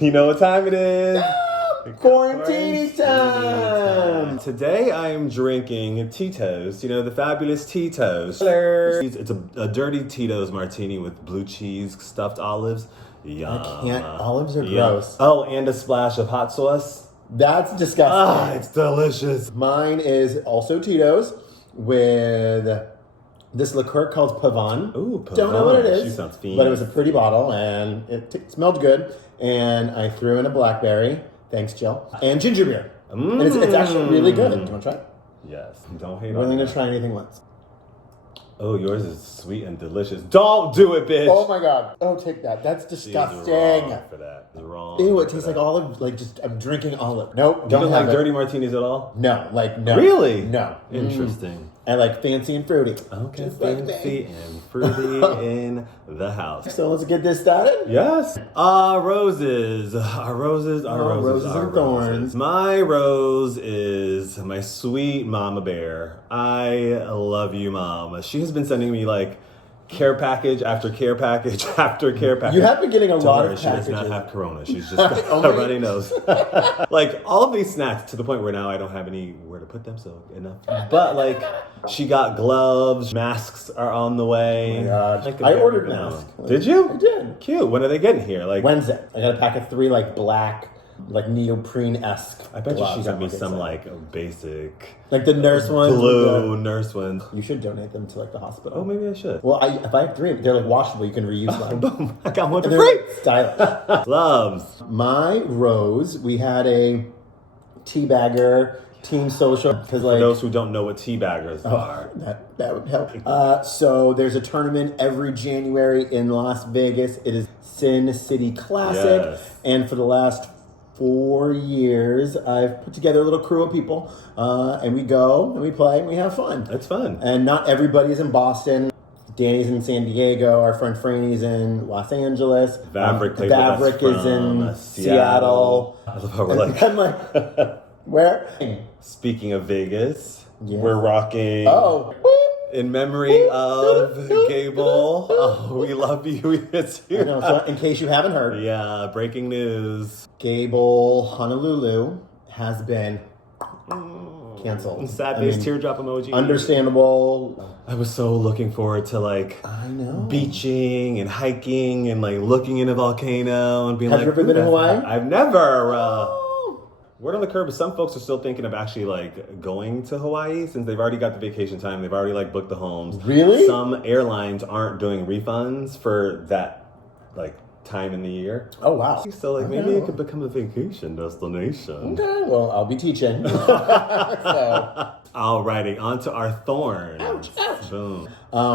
You know what time it is? Quaran-TINI Time! Today I am drinking Tito's, the fabulous Tito's. It's a dirty Tito's martini with blue cheese, stuffed olives. Yum. I can't. Olives are gross. Oh, and a splash of hot sauce. That's disgusting. It's delicious. Mine is also Tito's with this liqueur called Pavan. Ooh, Pavan. Don't know what it is. She sounds fiend. But it was a pretty bottle and it smelled good. And I threw in a blackberry. Thanks, Jill. And ginger beer. And it's actually really good. Do you want to try it? Yes. Don't hate I'm on willing that. to try anything once. Oh, yours is sweet and delicious. Don't do it, bitch. Oh my god. Oh, take that. That's disgusting. She's wrong for that. She's wrong. Ew, it tastes like olive. Like just I'm drinking olive. Nope. You Don't don't have like it. dirty martinis at all? No, no. Really? No. Interesting. I like fancy and fruity. Okay, Just like fancy me. and fruity in the house. So let's get this started. Yes. Roses. Roses and thorns. My rose is my sweet mama bear. I love you, Mom. She has been sending me like care package after care package after care package. You have been getting a lot worry, of she does packages. not have corona. She's just got a runny nose. Like all of these snacks to the point where now I don't have anywhere to put them, so enough. But like she got gloves, masks are on the way. Oh my God. Like I ordered masks. Did you? I did. Cute. When are they getting here? Like Wednesday. I got a pack of 3 like black, like neoprene-esque. I bet you she gloves. got me I'm some excited. like basic Like the nurse ones. blue nurse ones. You should donate them to like the hospital. Oh, maybe I should. Well, if I have 3, they're like washable. You can reuse them. Boom! I got one for And they're free. like stylish. Gloves. My rose, we had a teabagger team social because For like those who don't know what teabaggers are. that would help. So there's a tournament every January in Las Vegas. It is Sin City Classic, Yes. and for the last 4 years, I've put together a little crew of people, and we go and we play and we have fun. It's fun. And not everybody's in Boston. Danny's in San Diego. Our friend Franny's in Los Angeles. Vavrick played with us Vavrick is in from Seattle. I love how we're like. I'm like, where? Speaking of Vegas, Yes. we're rocking. Oh. In memory of Gable. Oh, we love you. It's I know, so in case you haven't heard, Yeah, breaking news. Gable Honolulu has been canceled. Sad face teardrop emoji. Understandable. I was so looking forward to like I know. beaching and hiking and like looking in a volcano and being Have like, you ever been to "Ooh, Hawaii?" I've never. Oh. Word on the curb is some folks are still thinking of actually like going to Hawaii since they've already got the vacation time. They've already like booked the homes. Really? Some airlines aren't doing refunds for that like time in the year. Oh, wow. So like maybe it could become a vacation destination. Okay, well, I'll be teaching. So, Alrighty, on to our thorns. Ouch, ouch. Boom.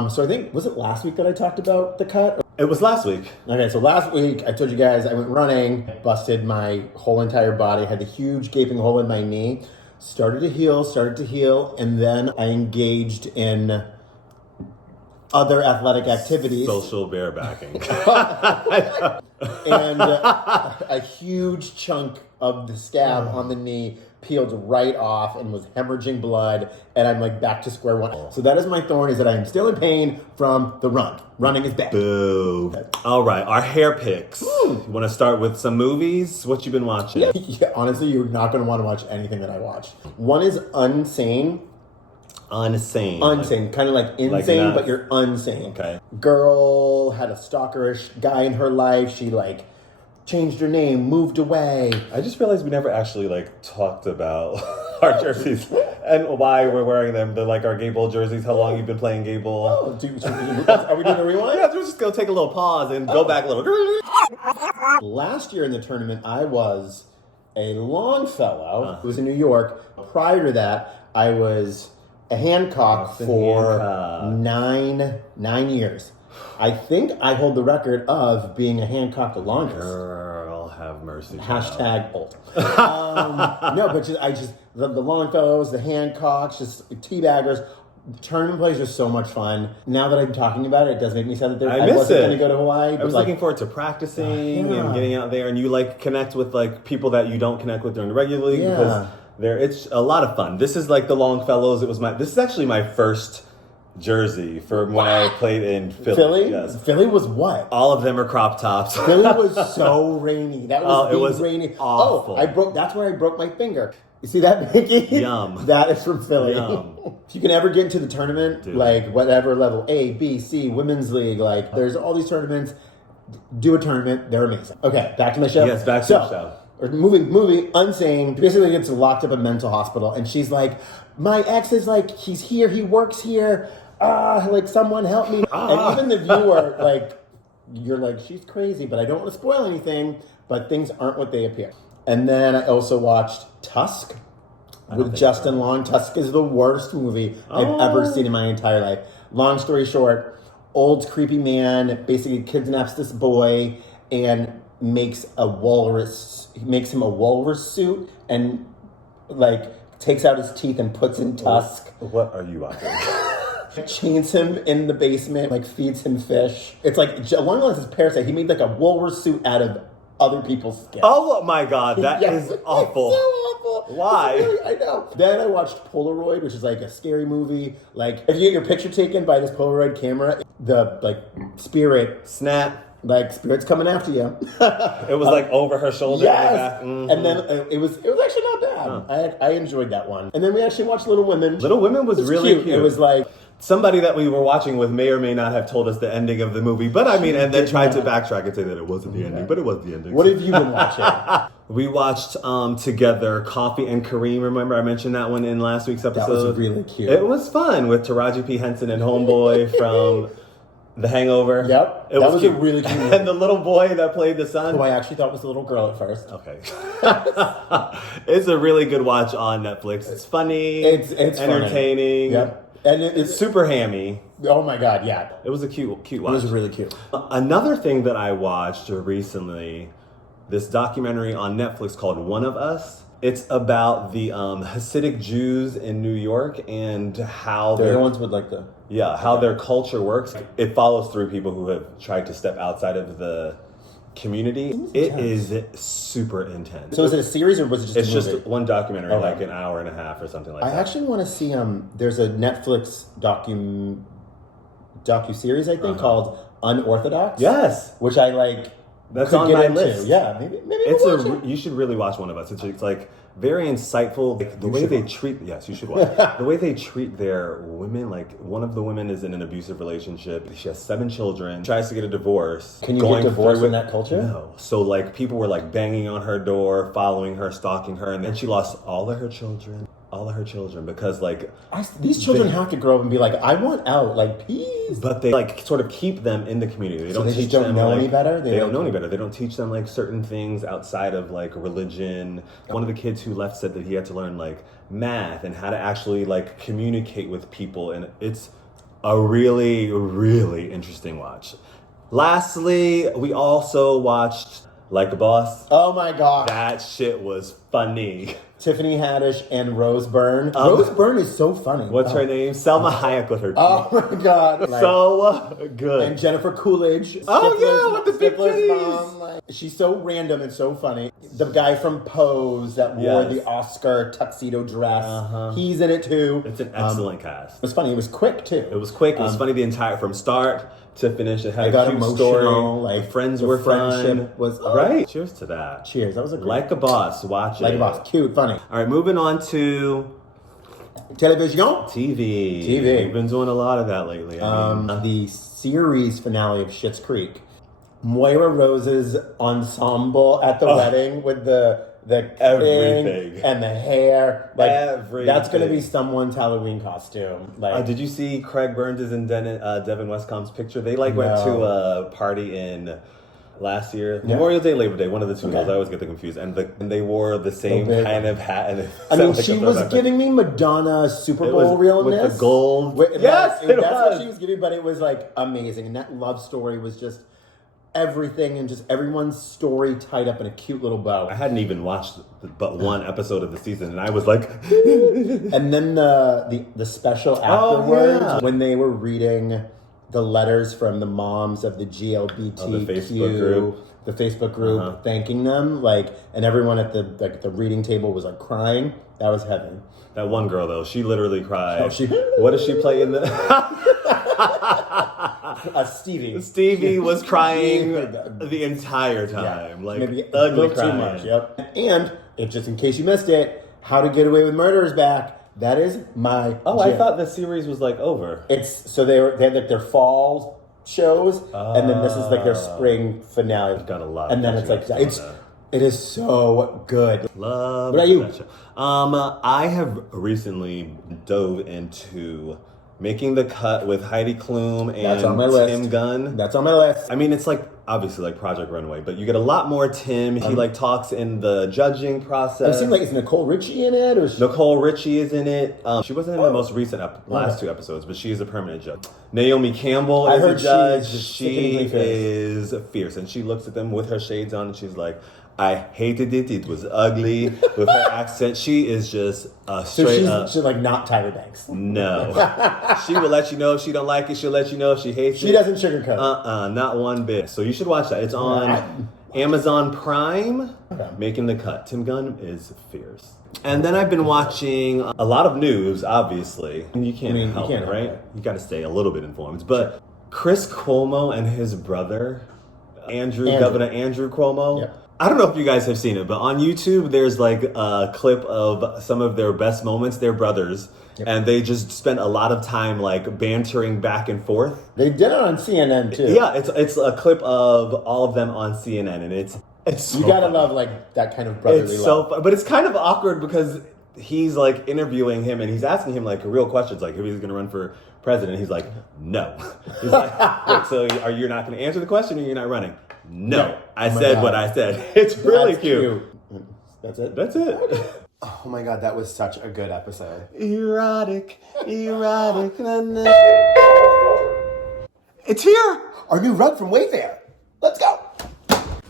so I think, was it last week that I talked about the cut? It was last week. Okay, so last week I told you guys I went running, busted my whole entire body, had a huge gaping hole in my knee, started to heal, and then I engaged in other athletic activities. Social barebacking. And a huge chunk of the scab on the knee peeled right off and was hemorrhaging blood, and I'm like back to square one. So that is my thorn, is that I am still in pain from the run. Running is bad. Boo. All right, our hair picks. You want to start with some movies? What you been watching? Yeah, honestly, you're not going to want to watch anything that I watch. One is Unsane. Unsane. Kind of like insane, nuts. but you're unsane. Okay. Girl had a stalkerish guy in her life. She like changed her name, moved away. I just realized we never actually like talked about our jerseys and why we're wearing them. The like our Gable jerseys. How long you've been playing Gable? Oh, are we doing a rewind? Yeah, let's just go take a little pause and go back a little. Last year in the tournament, I was a Longfellow. It was in New York. Prior to that, I was a Hancock Austin for Hancock. 9 years. I think I hold the record of being a Hancock the longest. Girl, have mercy. Hashtag old. No, but the Longfellows, the Hancocks, just teabaggers. Tournament plays are so much fun. Now that I'm talking about it, it does make me sad that I wasn't going to go to Hawaii. I was looking forward to practicing and getting out there, and you like connect with like people that you don't connect with during the regular league because it's a lot of fun. This is like the Longfellows. This is actually my first Jersey for when I played in Philly. Philly? Yes. Philly was what? All of them are crop tops. Philly was so rainy. That was it was rainy. awful. Oh, that's where I broke my finger. You see that, Mickey? Yum. That is from Philly. Yum. If you can ever get into the tournament, Dude. like whatever level, A, B, C, Women's League, like there's all these tournaments. Do a tournament. They're amazing. Okay, back to my show. Yes, back to the show. Or movie, Unsane, basically gets locked up in mental hospital, and she's like, my ex is like, he's here, he works here, like someone help me. And even the viewer, like, you're like, she's crazy, but I don't want to spoil anything, but things aren't what they appear. And then I also watched Tusk with Justin Long. Tusk is the worst movie I've ever seen in my entire life. Long story short, old creepy man basically kidnaps this boy and makes him a walrus suit and like takes out his teeth and puts in Tusk. What are you watching? Chains him in the basement, like feeds him fish. It's like along the lines of Parasite. He made like a walrus suit out of other people's skin. Oh my God, that is awful. It's so awful. Why? I know. Then I watched Polaroid, which is like a scary movie. Like if you get your picture taken by this Polaroid camera, the like spirit Snap. Like spirit's coming after you. It was like over her shoulder. Yes, Mm-hmm. and then it was actually not bad. I enjoyed that one. And then we actually watched Little Women. Little Women was really cute. It was like somebody that we were watching with may or may not have told us the ending of the movie, but I mean, and then tried to backtrack and say that it wasn't the ending, but it was the ending. What have you been watching? We watched together Coffee and Kareem. Remember I mentioned that one in last week's episode? That was really cute. It was fun with Taraji P. Henson and Homeboy from The Hangover. Yep. It was cute. a really cute movie. And the little boy that played the son. Who I actually thought was a little girl at first. Okay. It's a really good watch on Netflix. It's funny. It's entertaining. Funny. Yep. And It's super hammy. Oh my God, yeah. It was a cute watch. It was really cute. Another thing that I watched recently, this documentary on Netflix called One of Us. It's about the Hasidic Jews in New York and how They're the ones with like the... Yeah, how their culture works. It follows through people who have tried to step outside of the community. It is super intense. So is it a series or was it just It's a movie? just one documentary, Okay. like an hour and a half or something like that. I actually want to see, there's a Netflix docu-series, I think, called Unorthodox. Yes. Which I like... That's could on get my into. list. Yeah, maybe we'll watch it. You should really watch One of Us. It's like very insightful. Like, the way they treat, yes, you should watch. The way they treat their women, like one of the women is in an abusive relationship. She has 7 children, tries to get a divorce. Can you get divorced in that culture? No. So like people were like banging on her door, following her, stalking her, and then she lost all of her children. Because like these children have to grow up and be like, I want out, like peace. But they like sort of keep them in the community. They So don't they teach just don't them know like, any better? They don't know any better. They don't teach them like certain things outside of like religion. One of the kids who left said that he had to learn like math and how to actually like communicate with people, and it's a really, really interesting watch. Lastly, we also watched Like a Boss. Oh my God. That shit was funny. Tiffany Haddish and Rose Byrne. Rose Byrne is so funny. What's her name? Selma Hayek with her. Oh my God. Like, so good. and Jennifer Coolidge. Oh, yeah, with the big Stifler's titties. mom. Like, she's so random and so funny. The guy from Pose that wore the Oscar tuxedo dress. He's in it too. It's an excellent cast. It was funny. It was quick too. It was quick. It was funny the entire from start to finish. It had I got a cute emotional. story. Like The friends the were friendship fun. was right. Cheers to that. Cheers. That was a great. Like a Boss. Watch it. Like a Boss. Cute. Funny. All right, moving on to Television. TV. TV. We've been doing a lot of that lately. I mean, The series finale of Schitt's Creek. Moira Rose's ensemble at the wedding with the Everything. thing and the hair. Like Everything. that's gonna be someone's Halloween costume. Like did you see Craig Burns' and Devin Westcombe's picture? They like went to a party in last year, Memorial Day, Labor Day, one of the two of those. I always get them confused. And they wore the same kind of hat. And I mean, she was giving me Madonna Super Bowl realness with the gold. Yes, it that's was. what she was giving. But it was like amazing, and that love story was just everything, and just everyone's story tied up in a cute little bow. I hadn't even watched but one episode of the season, and I was like, and then the special afterwards when they were reading the letters from the moms of the GLBTQ the Facebook group. the Facebook group thanking them, like, and everyone at the reading table was like crying. That was heaven. That one girl though, she literally cried. Oh, what does she play in the? Stevie. Stevie was crying the entire time, like maybe ugly too crying. much. Yep. And it just in case you missed it, How to Get Away with Murder is back. That is my. Oh, jam. I thought the series was like over. It's so they had like their fall shows, and then this is like their spring finale. I've got a lot. And then it's like it is so good. Love. What about you? That show. I have recently dove into Making the Cut with Heidi Klum and That's on my list. Tim Gunn. That's on my list. I mean, it's like obviously like Project Runway, but you get a lot more Tim. He like talks in the judging process. It seems like is Nicole Richie in it, or Nicole Richie is in it. She wasn't in the most recent last two episodes, but she is a permanent judge. Naomi Campbell is a judge. She is fierce, and she looks at them with her shades on, and she's like, I hated it. It was ugly. With her accent, she is just straight up. She's like not Tyra Banks. No. She will let you know if she don't like it. She'll let you know if she hates it. She doesn't sugarcoat. Not one bit. So you should watch that. It's on Amazon Prime. Okay. Making the Cut. Tim Gunn is fierce. And then I've been watching a lot of news, obviously. And you can't help it, right? You got to stay a little bit informed. But Chris Cuomo and his brother, Governor Andrew Cuomo. Yep. I don't know if you guys have seen it, but on YouTube, there's like a clip of some of their best moments. They're brothers, and they just spent a lot of time like bantering back and forth. They did it on CNN too. Yeah, it's a clip of all of them on CNN, and it's so you gotta funny. love like that kind of brotherly It's love. so fun, but it's kind of awkward because he's like interviewing him, and he's asking him like real questions, like if he's going to run for president. He's like, no. He's like, wait, so are you not going to answer the question, or you're not running? No, I said what I said. It's really cute. That's it? That's it. Oh my God, that was such a good episode. Erotic. Na, na. It's here. Our new rug from Wayfair. Let's go.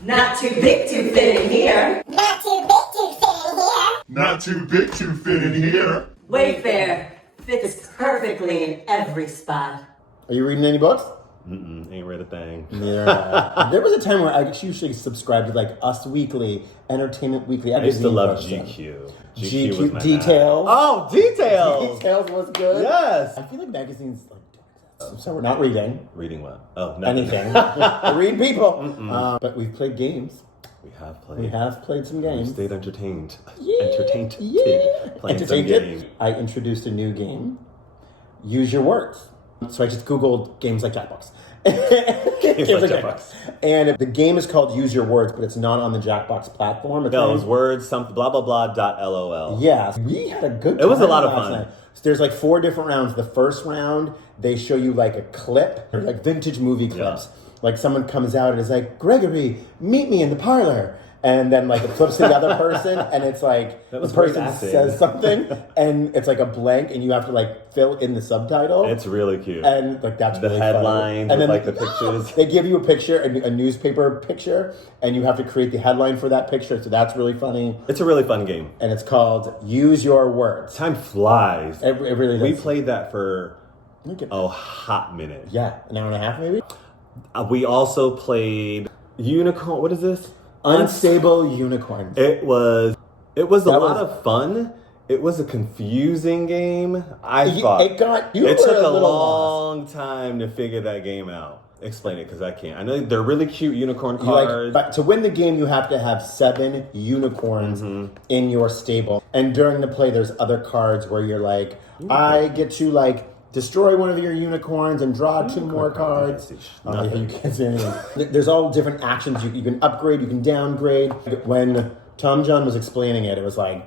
Not too big to fit in here. Not too big to fit in here. Not too big to fit in here. Wayfair fits perfectly in every spot. Are you reading any books? Ain't read a thing. Yeah. There was a time where I usually subscribed to like Us Weekly, Entertainment Weekly. I used to love GQ. GQ was my Details. Oh, Details. Details was good. Yes. I feel like magazines like doing that. So we're not reading. Reading what? Oh, no. Anything. We read people. But we've played games. We have played some We games. stayed entertained. Yeah. Entertained. Playing some Entertained. games. I introduced a new game. Use Your Words. So I just Googled games like Jackbox. Games like Jackbox. And the game is called Use Your Words, but it's not on the Jackbox platform. No, it was words, something, blah, blah, blah, .lol. Yeah. We had a good time. It was a lot of last fun. night. So there's like 4 different rounds. The first round, they show you like a clip, or like vintage movie clips. Yeah. Like someone comes out and is like, Gregory, meet me in the parlor. And then like it flips to the other person, and it's like That the was great person acting. says something, and it's like a blank, and you have to like fill in the subtitle. It's really cute. And like that's the really headlines funny. And with then like the pictures. They give you a picture, a newspaper picture, and you have to create the headline for that picture. So that's really funny. It's a really fun game. And it's called Use Your Words. Time flies. It really does. We played that for Look at a hot minute. Yeah, an hour and a half maybe. We also played Unicorn. What is this? Unstable Unicorns. It was a lot of fun. It was a confusing game. I thought it got you. It were took a little long time to figure that game out. Explain it, because I can't. I know they're really cute unicorn cards. But to win the game, you have to have 7 unicorns in your stable. And during the play, there's other cards where you're like, I get to like destroy one of your unicorns and draw 2 more cards. You can't see anything. There's all different actions. You can upgrade, you can downgrade. When Tom John was explaining it, it was like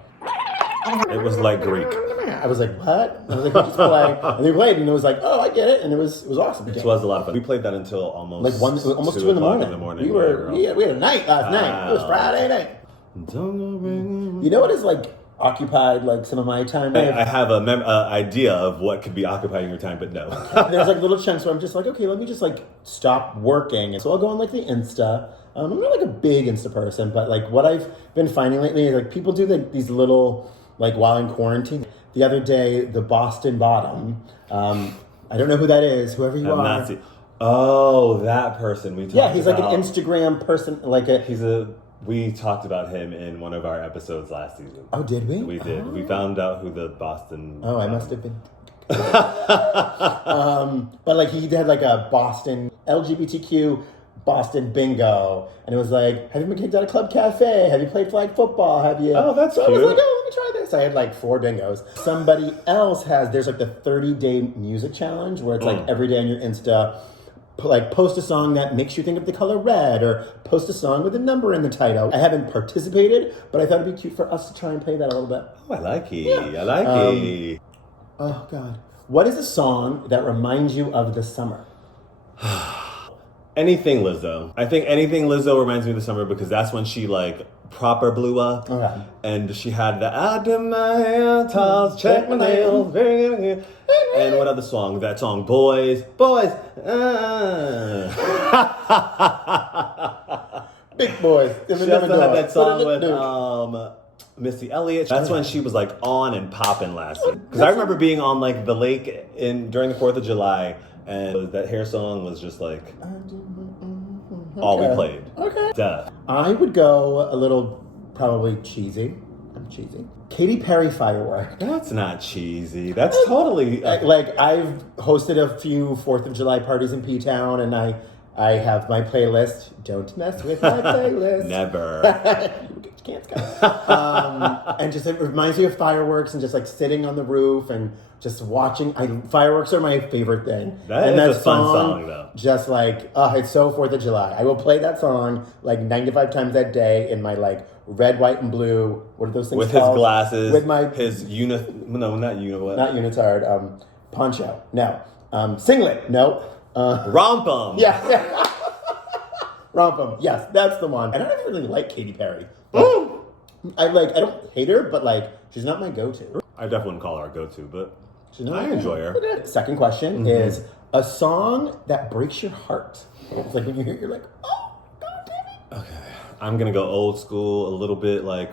Greek. I was like, what? I was like, let's play. And we played, and it was like, oh, I get it. And it was awesome. It was a lot of fun. We played that until almost almost 2 in the morning. We had a night last night. It was Friday night. You know what is like occupied like some of my time? I have a idea of what could be occupying your time, but no. There's like little chunks where I'm just like, okay, let me just like stop working. And so I'll go on like the Insta. I'm not like a big Insta person, but like what I've been finding lately is like people do like these little, like while in quarantine. The other day, the Boston Bottom, I don't know who that is, whoever you are. Oh, that person we talked Yeah, he's like about. an Instagram person, like a. We talked about him in one of our episodes last season. Oh, did we? We did. Oh. We found out who the Boston. Oh, I must have been. But like he had like a Boston LGBTQ Boston bingo, and it was like, have you been kicked out of Club Cafe? Have you played flag football? Have you? Oh, that's so I was cute. like, oh, let me try this. I had like 4 bingos. Somebody else there's like the 30-day music challenge where it's like every day on your Insta, like post a song that makes you think of the color red, or post a song with a number in the title. I haven't participated, but I thought it'd be cute for us to try and play that a little bit. Oh, I like it. Yeah. I like it. Oh God. What is a song that reminds you of the summer? Anything Lizzo. I think anything Lizzo reminds me of the summer because that's when she like proper blew up. Okay. And she had the I do my hair toss, check my nails, very good. And what other song? That song, Boys. Big Boys. She also had that song with Missy Elliott. That's when she was like on and popping last year. Because I remember being on like the lake during the 4th of July, and that hair song was just like all we played. Okay. Duh. I would go a little probably cheesy. I'm cheesy. Katy Perry Firework. That's not cheesy. That's totally Like I've hosted a few 4th of July parties in P-Town, and I have my playlist. Don't mess with my playlist. Never. You can't go. And just it reminds me of fireworks and just like sitting on the roof and just watching. Fireworks are my favorite thing. That and is a fun song, though. Just like it's so 4th of July. I will play that song like 95 times that day in my like red, white, and blue. What are those things with called? his glasses. With my not unitard. Poncho. No. Singlet. No. Rompum. Yeah. Rompum. Yes, that's the one. And I don't really like Katy Perry. I don't hate her, but like she's not my go-to. I definitely wouldn't call her a go-to, but She's not I enjoy her. Second question is a song that breaks your heart. It's like when you hear it, you're like, oh, God damn it. Okay. I'm gonna go old school a little bit, like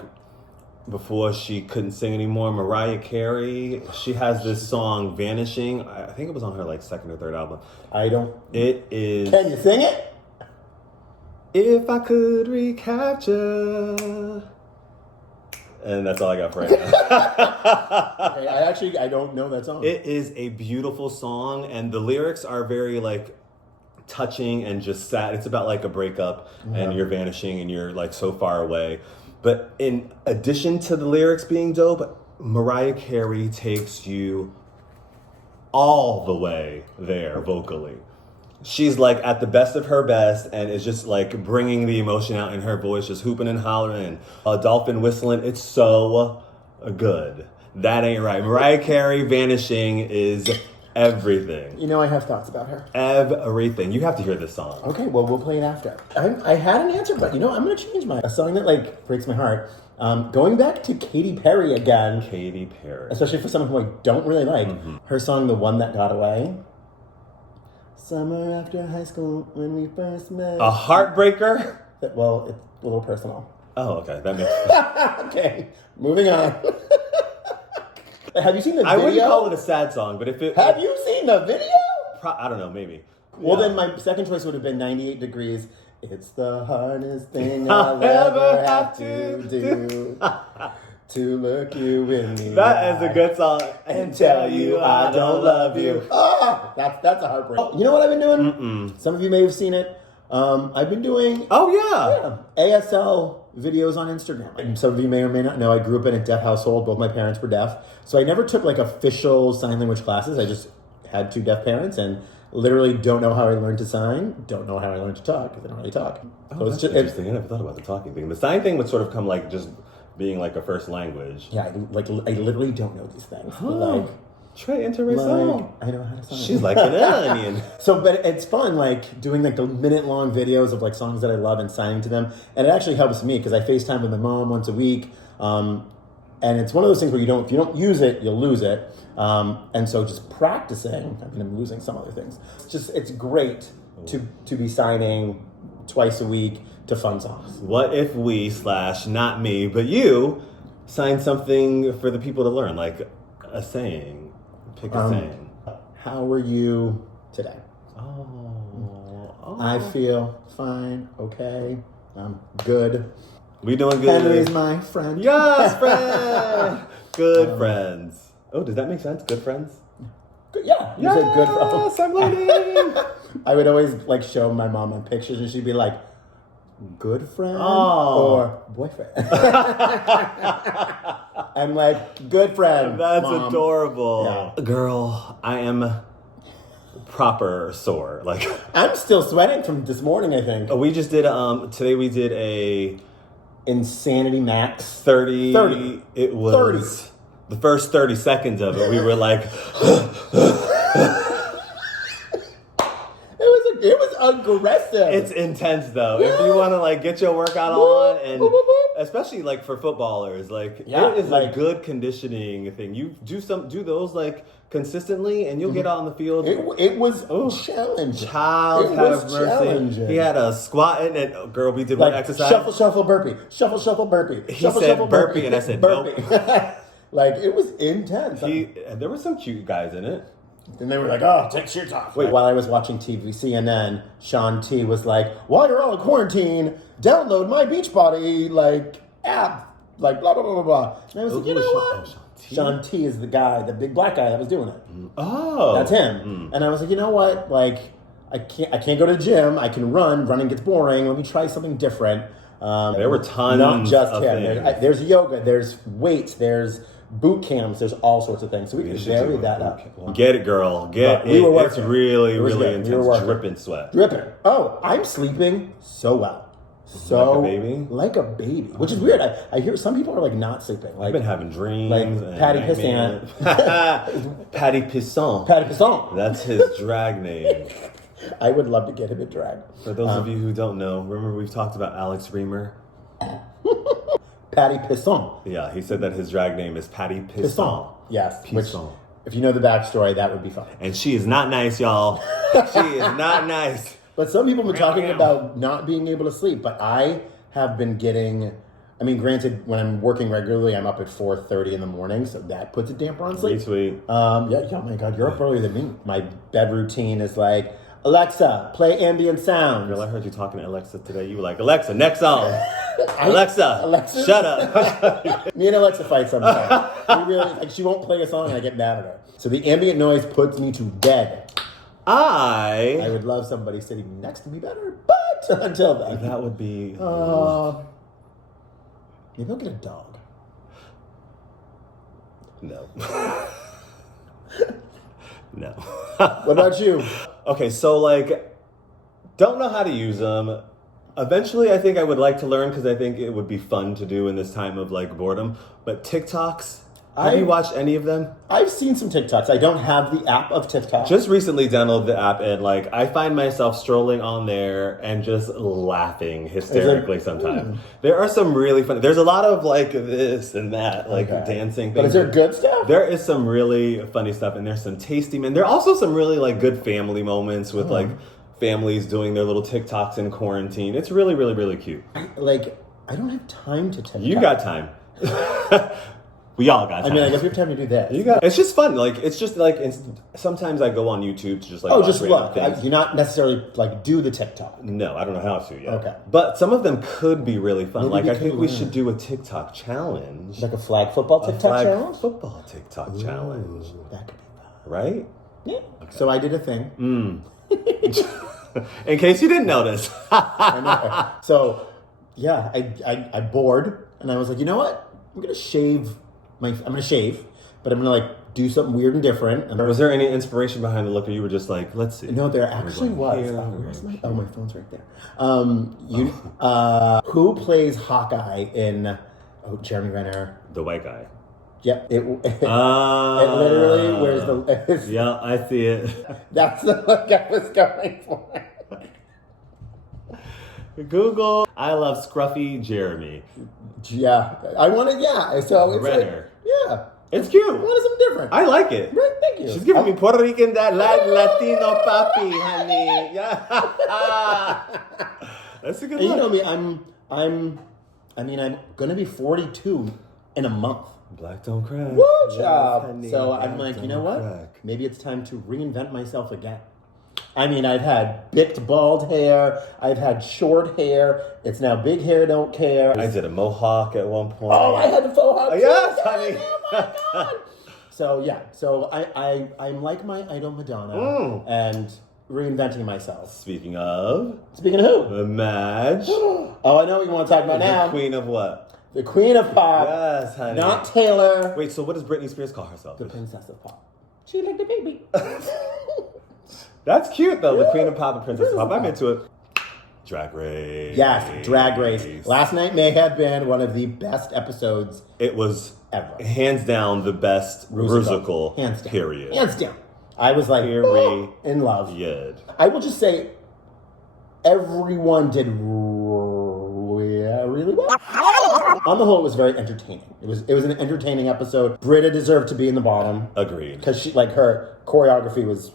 before she couldn't sing anymore. Mariah Carey. She has this song "Vanishing." I think it was on her like 2nd or 3rd album. I don't. It is. Can you sing it? If I could recapture. And that's all I got for right now. Okay, I don't know that song. It is a beautiful song, and the lyrics are very like touching and just sad. It's about like a breakup, and you're vanishing, and you're like so far away. But in addition to the lyrics being dope, Mariah Carey takes you all the way there vocally. She's like at the best of her best and is just like bringing the emotion out in her voice, just hooping and hollering and a dolphin whistling. It's so good. That ain't right. Mariah Carey, Vanishing is everything. You know, I have thoughts about her. Everything. You have to hear this song. Okay, well, we'll play it after. I had an answer, but you know, I'm going to change mine. A song that like breaks my heart. Going back to Katy Perry again. Katy Perry. Especially for someone who I don't really like. Her song, The One That Got Away. Summer after high school when we first met. A heartbreaker? Well, it's a little personal. Oh, okay. That makes sense. Okay, moving on. Have you seen the video? I wouldn't call it a sad song, but if it... Have you seen the video? I don't know, maybe. Well, Yeah. then my second choice would have been 98 Degrees. It's the hardest thing I'll ever have to do to look you in the That is a eye good song. and tell you I don't love you. Ah, that's a heartbreak. Oh, you know what I've been doing? Some of you may have seen it. I've been doing Oh, yeah. ASL videos on Instagram. And some of you may or may not know I grew up in a deaf household. Both my parents were deaf. So I never took like official sign language classes. I just had 2 deaf parents and literally don't know how I learned to sign, don't know how I learned to talk because I don't really talk. Oh, that's interesting. I never thought about the talking thing. The sign thing would sort of come like just being like a first language. Yeah, I literally don't know these things. But like, Trey Interesting. like, I know how to sign. She's like an onion. So, but it's fun, like doing like the minute-long videos of like songs that I love and signing to them, and it actually helps me because I FaceTime with my mom once a week, and it's one of those things where if you don't use it, you'll lose it, and so just practicing. I mean, I'm losing some other things. It's great to be signing twice a week to fun songs. What if we / not me, but you sign something for the people to learn, like a saying? Pick a saying. How are you today? Oh. I feel fine, okay. I'm good. We doing good. Henry's my friend. Yes, friend. Good friends. Oh, does that make sense? Good friends? Yeah, you said good friends. Yes, I'm learning. I would always like show my mom on pictures and she'd be like, good friend or boyfriend? I'm like, good friend. That's Mom. adorable. Yeah. Girl, I am proper sore. Like, I'm still sweating from this morning, I think. we just did, today we did a Insanity Max. 30. It was 30. the first 30 seconds of it. We were like, It was aggressive. it's intense though. If you want to like get your workout on, and especially like for footballers, like it is like, a good conditioning thing. You do those like consistently, and you'll get out on the field. It was challenging. Child, It have was mercy. challenging. He had a squat in it. Girl, we did Like one exercise. shuffle, burpee. Shuffle, burpee. He said burpee, and I said burpee. Like, it was intense. There were some cute guys in it. And they were like, oh, take shirts off. Wait, while I was watching TV, CNN, Sean T was like, while you're all in quarantine, download my Beachbody, like, app, like, blah, blah, blah, blah, blah. And I was like, you know what? Sean T is the guy, the big black guy that was doing it. Oh. That's him. And I was like, you know what? Like, I can't go to the gym. I can run. Running gets boring. Let me try something different. There were tons Not just of him. things. There's yoga. There's weights. There's boot camps. There's all sorts of things. So we can vary that up. Get it, girl. Get We it. were working. It's really, It was really good. We intense. were working. Dripping sweat. Dripping. Oh, I'm sleeping so well. So like a baby? Like a baby. Which is weird. I hear some people are like not sleeping. Like, I've been having dreams. like and Patty nightmares. Patty Pisson. Patty Pisson. That's his drag name. I would love to get him a drag. For those of you who don't know, remember we've talked about Alex Reamer? Patty Pisson. Yeah, he said that his drag name is Patty Pisson. Pisson. Yes. Pisson. Which, if you know the backstory, that would be fun. And she is not nice, y'all. She is not nice. But some people have been talking about not being able to sleep. But I have been getting, I mean, granted, when I'm working regularly, I'm up at 4:30 in the morning. So that puts a damper on sleep. Retweet. Yeah, oh my God, you're up earlier than me. My bed routine is like, Alexa, play ambient sounds. Girl, I heard you talking to Alexa today. You were like, Alexa, next song. Alexa, shut up. Me and Alexa fight sometimes. We really, like, she won't play a song and I get mad at her. So the ambient noise puts me to bed. I would love somebody sitting next to me better, but until then. That would be... Maybe I'll get a dog. No. No. What about you? Okay, so like, don't know how to use them. Eventually, I think I would like to learn because I think it would be fun to do in this time of like boredom. But TikToks, have you watched any of them? I've seen some TikToks. I don't have the app of TikTok. Just recently downloaded the app and like I find myself strolling on there and just laughing hysterically sometimes. There are some really funny. There's a lot of like this and that, like dancing things. But is there good stuff? There is some really funny stuff and there's some tasty man. There are also some really like good family moments with like families doing their little TikToks in quarantine. It's really, really, really cute. I don't have time to TikTok. You got time. We all got time. I mean, I guess we have time to do that. It's just fun. Like, it's just like, sometimes I go on YouTube to just like, watch just random look. things. You're not necessarily like do the TikTok. No, I don't know how to yet. Okay. But some of them could be really fun. Maybe like, we I can think we learn. should do a TikTok challenge. Like a flag football TikTok challenge? Football TikTok challenge. That could be fun. Right? Yeah. Okay. So I did a thing. In case you didn't notice. I know. So, yeah, I bored, and I was like, you know what? I'm gonna shave, but I'm gonna like do something weird and different. And Was there any inspiration behind the look, or you were just like, let's see? no, there actually was. Where's my phone's right there. Who plays Hawkeye in? Oh, Jeremy Renner. The white guy. Yep. It literally wears the. Yeah, I see it. That's the look I was going for. Google. I love Scruffy Jeremy. Yeah, I wanted. Yeah, so it's Renner. yeah, It's cute. I wanted something different. I like it. Right, thank you. She's giving me Puerto Rican that Latino papi, honey. Yeah. That's a good And look. you know me, I'm gonna be 42 in a month. Black don't crack. Woo Yes, job! honey. So Black I'm like, you know don't what? crack. Maybe it's time to reinvent myself again. I mean, I've had bicked bald hair. I've had short hair. It's now big hair, don't care. I did a mohawk at one point. Oh, I had a faux hawk. Yes, too. honey. Oh my God. So yeah, so I'm like my idol Madonna and reinventing myself. Speaking of who? Madge. Oh, I know what you want to talk about now. The queen of what? The queen of pop. Yes, honey. Not Taylor. Wait, so what does Britney Spears call herself? The princess of pop. She like the baby. That's cute though. The queen of pop and princess of pop. I'm into it. Drag Race. Yes, Drag Race. Last night may have been one of the best episodes. It was ever. Hands down the best musical. Hands down. Period. Hands down. I was like in love. Yeah. I will just say everyone did really well. On the whole, it was very entertaining. It was an entertaining episode. Britta deserved to be in the bottom. Agreed. Because she her choreography was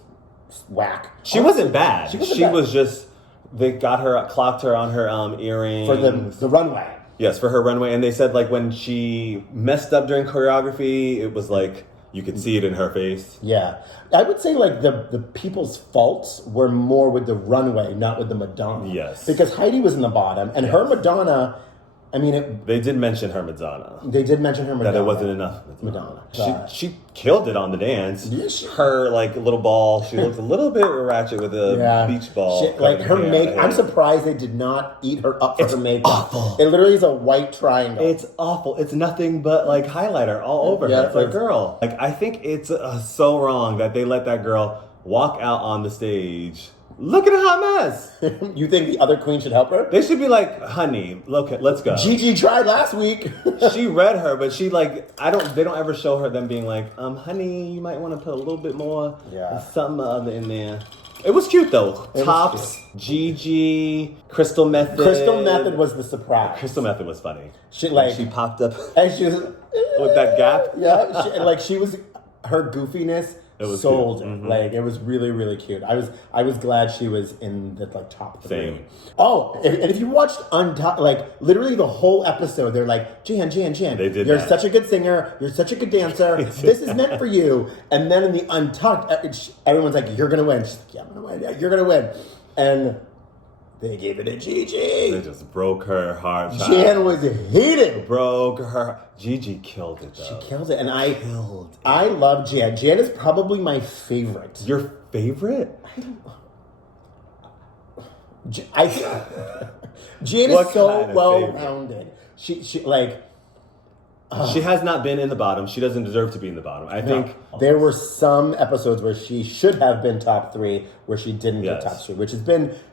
whack. She wasn't bad. She was just they clocked her on her earrings for the runway. Yes, for her runway, and they said like when she messed up during choreography, it was like you could see it in her face. Yeah, I would say like the people's faults were more with the runway, not with the Madonna. Yes, because Heidi was in the bottom, and her Madonna. I mean, they did mention her Madonna. They did mention her Madonna. That it wasn't enough Madonna. She killed it on the dance. Yes. Her like little ball. She looked a little bit ratchet with a beach ball. Like her makeup. I'm surprised they did not eat her up for her makeup. Awful. It literally is a white triangle. It's awful. It's nothing but like highlighter all over her. It's like, girl. Like I think it's so wrong that they let that girl walk out on the stage. Look at a hot mess. You think the other queen should help her? They should be like, honey, look, let's go. Gigi tried last week. She read her, but she like, they don't ever show her them being like, honey, you might want to put a little bit more something other in there. It was cute though. Tops, Gigi, Crystal Method. Crystal Method was the surprise. Crystal Method was funny. She popped up and she was with that gap. Yeah, she was her goofiness. It was sold. Mm-hmm. Like it was really, really cute. I was glad she was in the like top 3. Same. Oh, and if you watched Untucked, like literally the whole episode, they're like, Jan. They did. You're such a good singer. You're such a good dancer. This is meant for you. And then in the Untucked, everyone's like, you're gonna win. She's like, yeah, I'm gonna win. Yeah, you're gonna win. And they gave it to Gigi. They just broke her heart. Jan was heated. Broke her. Gigi killed it though. She killed it, and I love Jan. Jan is probably my favorite. Your favorite? Jan is so well-rounded. She like. She has not been in the bottom. She doesn't deserve to be in the bottom. I think there were some episodes where she should have been top 3, where she didn't get top 3, which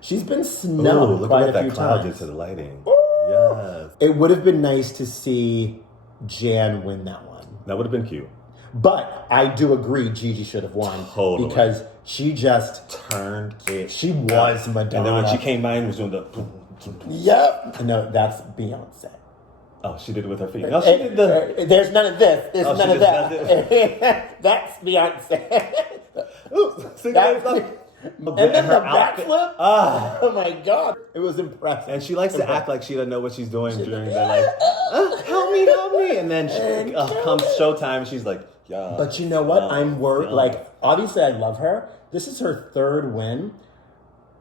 she's been snubbed quite a few times. Did to the lighting. Ooh. Yes, it would have been nice to see Jan win that one. That would have been cute. But I do agree Gigi should have won. Totally. Because she just turned it. She was Madonna. And then when she came by and was doing the... Yep. No, that's Beyonce. Oh, she did it with her feet. No, she did the... There's none of this. There's none of that. That's Beyonce. And then the backflip. Oh my God. It was impressive. And she likes to act like she doesn't know what she's doing during the like, help me. And then she comes showtime and she's like, yeah. But you know what? I'm worried. Like, obviously I love her. This is her 3rd win.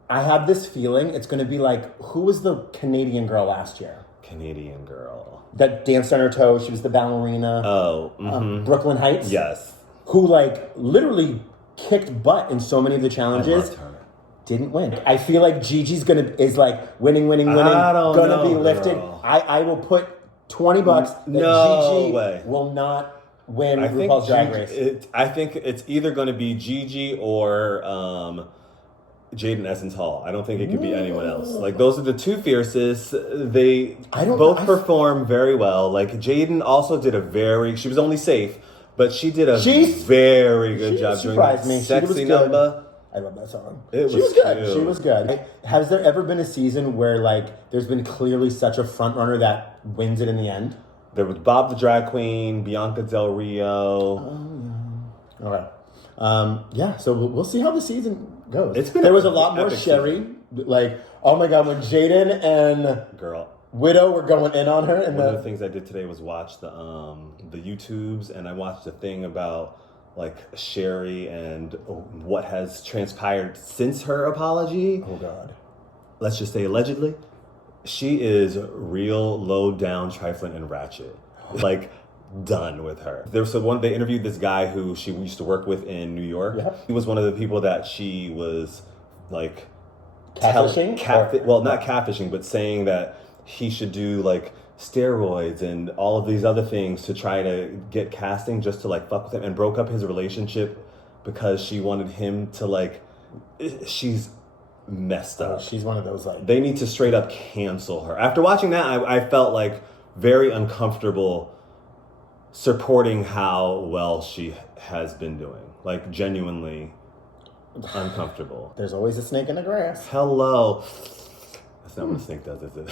I have this feeling it's going to be like, who was the Canadian girl last year? Canadian girl. That danced on her toes. She was the ballerina. Oh. Mm-hmm. Brooklyn Heights. Yes. Who like literally kicked butt in so many of the challenges. I loved her. Didn't win. I feel like Gigi's is like winning. I don't gonna know, be lifted. girl. I will put $20 that Gigi will not win RuPaul's Drag Race. I think it's either going to be Gigi or Jaden Essence Hall. I don't think it could be anyone else. Like those are the 2 fiercest. They both perform very well. Like Jaden also did she was only safe, but she did a very good job doing that sexy number. I love that song. She was good. cute. She was good. Has there ever been a season where like there's been clearly such a front runner that wins it in the end? There was Bob the Drag Queen, Bianca Del Rio. Oh yeah. All right. Yeah. So we'll see how the season goes. There was a lot more Sherry. Season. Like, oh my God, when Jaden and Widow were going in on her. And one of the things I did today was watch the YouTubes, and I watched a thing about like Sherry and what has transpired since her apology. Oh God. Let's just say allegedly, she is real low down, trifling, and ratchet. Like, done with her. They interviewed this guy who she used to work with in New York. Yep. He was one of the people that she was like Catfishing? not catfishing, but saying that he should do like steroids and all of these other things to try to get casting just to like fuck with him, and broke up his relationship because she wanted him to like, she's messed up. She's one of those like... They need to straight up cancel her. After watching that, I felt like very uncomfortable supporting how well she has been doing. Like, genuinely uncomfortable. There's always a snake in the grass. Hello. That's not what a snake does, is it?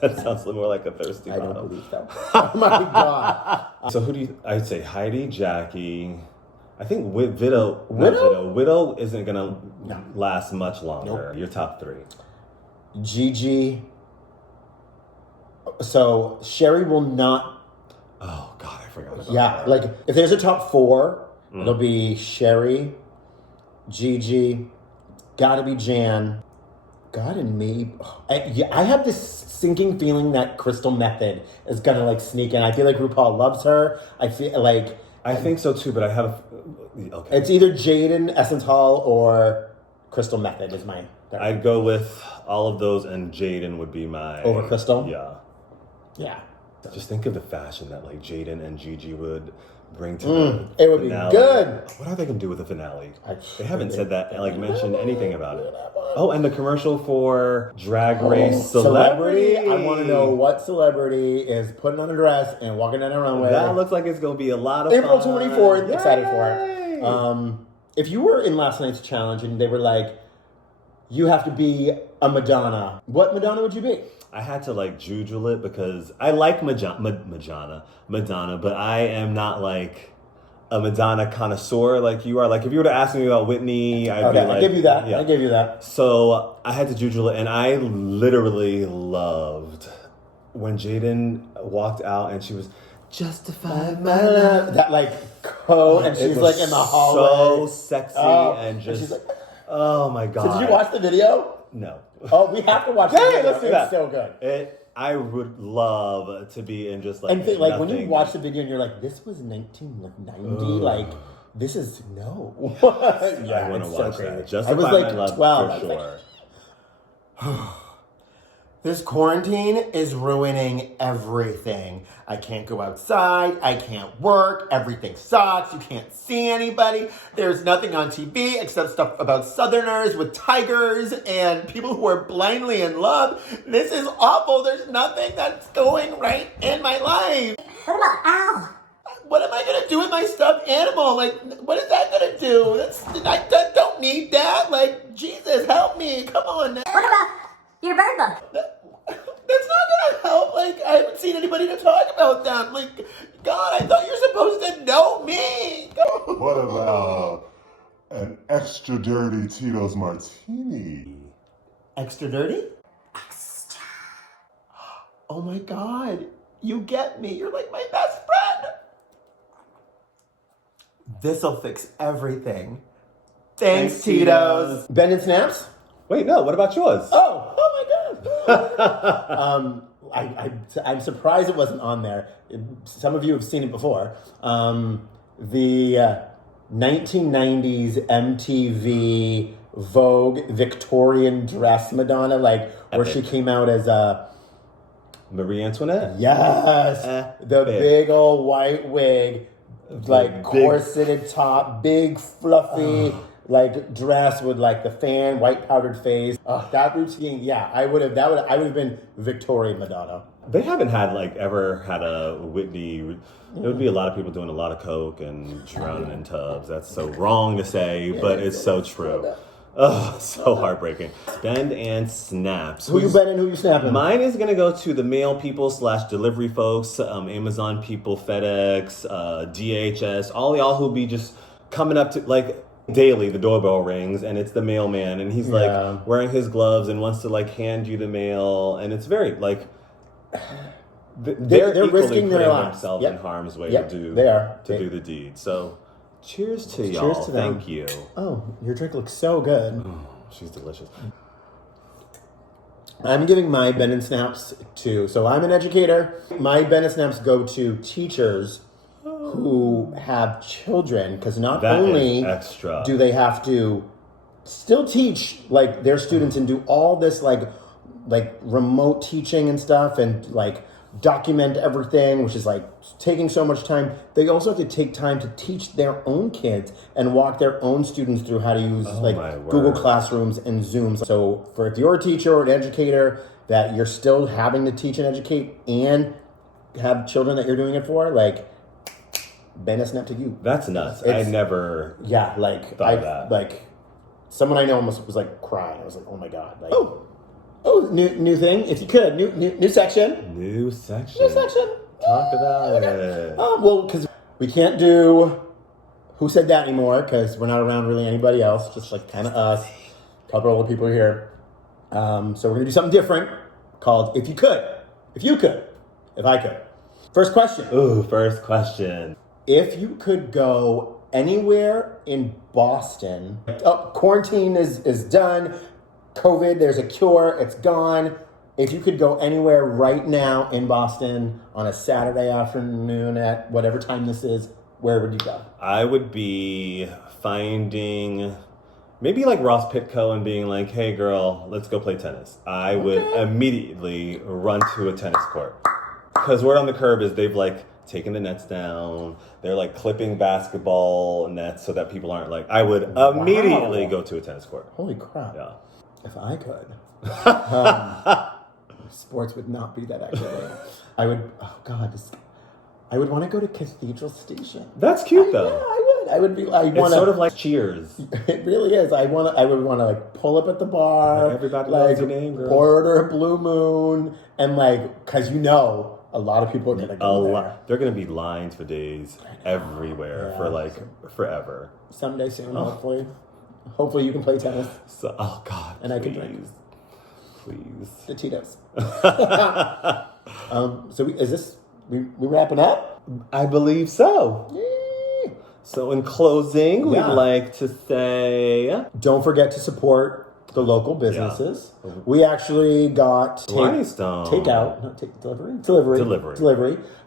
That sounds more like a thirsty I bottom. don't believe so. Oh my God. So I'd say Heidi, Jackie. I think Widow isn't gonna last much longer. Nope. Your top 3. Gigi. So Sherry will not... Oh God, I forgot about Yeah, that. like if there's a top 4, it'll be Sherry, Gigi, gotta be Jan, God, and me. I have this sinking feeling that Crystal Method is gonna like sneak in. I feel like RuPaul loves her. I feel like... I think so too, but I have... Okay. It's either Jaden Essence Hall or Crystal Method is my... I'd go with all of those, and Jaden would be my... Over Crystal? Yeah. Yeah. Just think of the fashion that like Jaden and Gigi would bring to the It would finale. be good. What are they going to do with the finale? I- They haven't said that, like mentioned anything about it. Oh, and the commercial for Drag Race Celebrity. I want to know what celebrity is putting on a dress and walking down a runway. That looks like it's going to be a lot of April fun. 24th. Yay! Excited for it. If you were in last night's challenge and they were like, you have to be a Madonna, what Madonna would you be? I had to like jujule it because I like Madonna, but I am not like a Madonna connoisseur like you are. Like if you were to ask me about Whitney, I'd be like, I give you that. Yeah. I give you that. So I had to jujule it, and I literally loved when Jaden walked out and she was justified my love. That like and she's It was like in the hallway. so sexy and just she's like, oh my god. so did you watch the video? No. Oh, we have to watch the Hey, video. let's do that. It's so good. I would love to be in just like And like when you nothing. watch the video and you're like, this was 1990, like this is no. I want to it's watch so that. crazy. Justify I was my like love 12. I for was sure. like, this quarantine is ruining everything. I can't go outside. I can't work. Everything sucks. You can't see anybody. There's nothing on TV except stuff about Southerners with tigers and people who are blindly in love. This is awful. There's nothing that's going right in my life. What about Al? What am I going to do with my stuffed animal? Like, what is that going to do? I don't need that. Like, Jesus, help me. Come on now. What about your bird book? That's not gonna help. Like, I haven't seen anybody to talk about them. Like, God, I thought you're supposed to know me. What about an extra dirty Tito's Martini? Extra dirty? Extra. Oh my God, you get me. You're like my best friend. This'll fix everything. Thanks, Tito's. Ben and Snaps? Wait, no. What about yours? Oh my God. I'm surprised it wasn't on there. Some of you have seen it before. The 1990s MTV Vogue Victorian dress Madonna, like where she came out as a... Marie Antoinette. Yes, the big old white wig, like big- corseted top, big fluffy like dress with like the fan, white powdered face. That routine, yeah, I would have been Victorian Madonna. They haven't ever had a Whitney. There would be a lot of people doing a lot of coke and drowning in tubs. That's so wrong to say, but it's so true. Oh, so heartbreaking. Bend and Snaps. Who you bending? Who you snapping? Mine is gonna go to the mail people / delivery folks, Amazon people, FedEx, DHS, all y'all who be just coming up to like daily. The doorbell rings and it's the mailman, and he's like wearing his gloves and wants to like hand you the mail, and it's very like they're equally risking putting their lives. themselves Yep. in harm's way Yep, to do they are. do the deed. So Cheers to y'all. Cheers to them. Thank you. Oh, your drink looks so good. She's delicious. I'm giving my Bend & Snaps to, so I'm an educator. My Bend & Snaps go to teachers who have children, because not That is only extra. do they have to still teach like their students and do all this like remote teaching and stuff and like document everything, which is like taking so much time. They also have to take time to teach their own kids and walk their own students through how to use like Google Classrooms and Zooms. So for if you're a teacher or an educator that you're still having to teach and educate and have children that you're doing it for, like Bend & Snap to you. That's nuts. I never like thought of that. Like someone I know almost was like crying. I was like, oh my God. Like, oh, new thing. If you could, new section. New section. Talk about it. Well, because we can't do Who Said That anymore, because we're not around really anybody else, just like kind of us. A couple of other people here. So we're gonna do something different called If You Could. If I could. First question. Ooh, first question. If you could go anywhere in Boston, quarantine is done. COVID, there's a cure, it's gone. If you could go anywhere right now in Boston on a Saturday afternoon at whatever time this is, where would you go? I would be finding maybe like Ross Pitco and being like, hey girl, let's go play tennis. I would immediately run to a tennis court. Because word on the curb is they've like taken the nets down. They're like clipping basketball nets so that people aren't like, I would immediately go to a tennis court. Holy crap. Yeah. If I could. Sports would not be that active. I would, I would want to go to Cathedral Station. That's cute though. I would be. It's sort of like Cheers. It really is. I would want to like pull up at the bar. Everybody like knows your name, girl. Order a Blue Moon and like, cause a lot of people are gonna go there. There are gonna be lines for days everywhere for like forever. Someday soon, hopefully. Hopefully you can play tennis. So, oh God. And I can drink. Please. The Tito's. So is this we wrapping up? I believe so. Yay. So in closing, we'd like to say, don't forget to support the local businesses. Yeah. We actually got delivery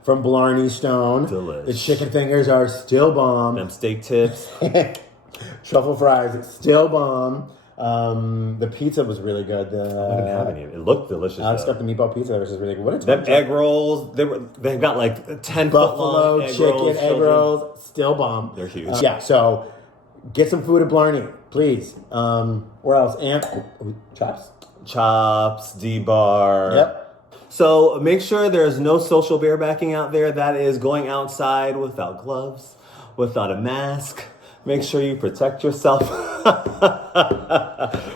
from Blarney Stone. Delish. The chicken fingers are still bomb. Them steak tips. Truffle fries, it's still bomb. The pizza was really good. I didn't have any. It looked delicious. I just got the meatball pizza, which is really good. What them egg rolls? They've got like 10 buffalo egg chicken rolls, egg rolls, still bomb. They're huge. Yeah, so get some food at Blarney, please. Where else? Chops, D-Bar. Yep. So make sure there's no social barebacking out there. That is going outside without gloves, without a mask. Make sure you protect yourself.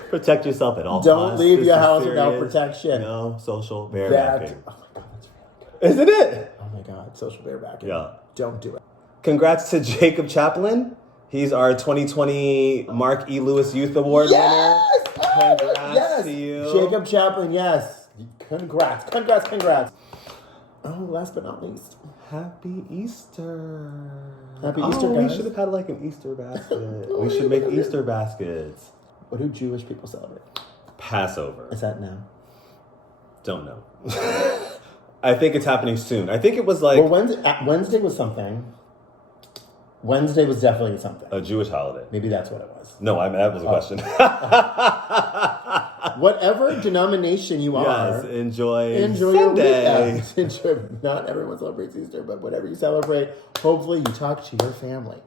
Protect yourself at all times. Don't leave your house without protection. No social barebacking. Oh my God, that's really good. Isn't it? Oh my God, social barebacking. Yeah. Don't do it. Congrats to Jacob Chaplin. He's our 2020 Mark E. Lewis Youth Award winner. Congrats to you. Jacob Chaplin, yes. Congrats. Oh, last but not least. Happy Easter. Happy Easter, We guys. should have had like an Easter basket. We should make Easter baskets. What do Jewish people celebrate? Passover. Is that now? Don't know. I think it's happening soon. I think it was like... Well, Wednesday was something. Wednesday was definitely something. a Jewish holiday. Maybe that's what it was. No, that was a question. Whatever denomination you are, yes, enjoy Sunday. Sunday. Not everyone celebrates Easter, but whatever you celebrate, hopefully you talk to your family.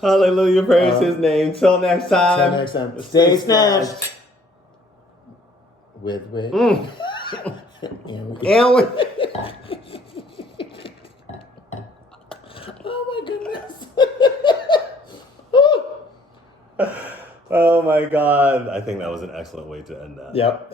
Hallelujah, praise His name. Till next time. Stay snatched. With. And Oh my goodness. Oh my God. I think that was an excellent way to end that. Yep.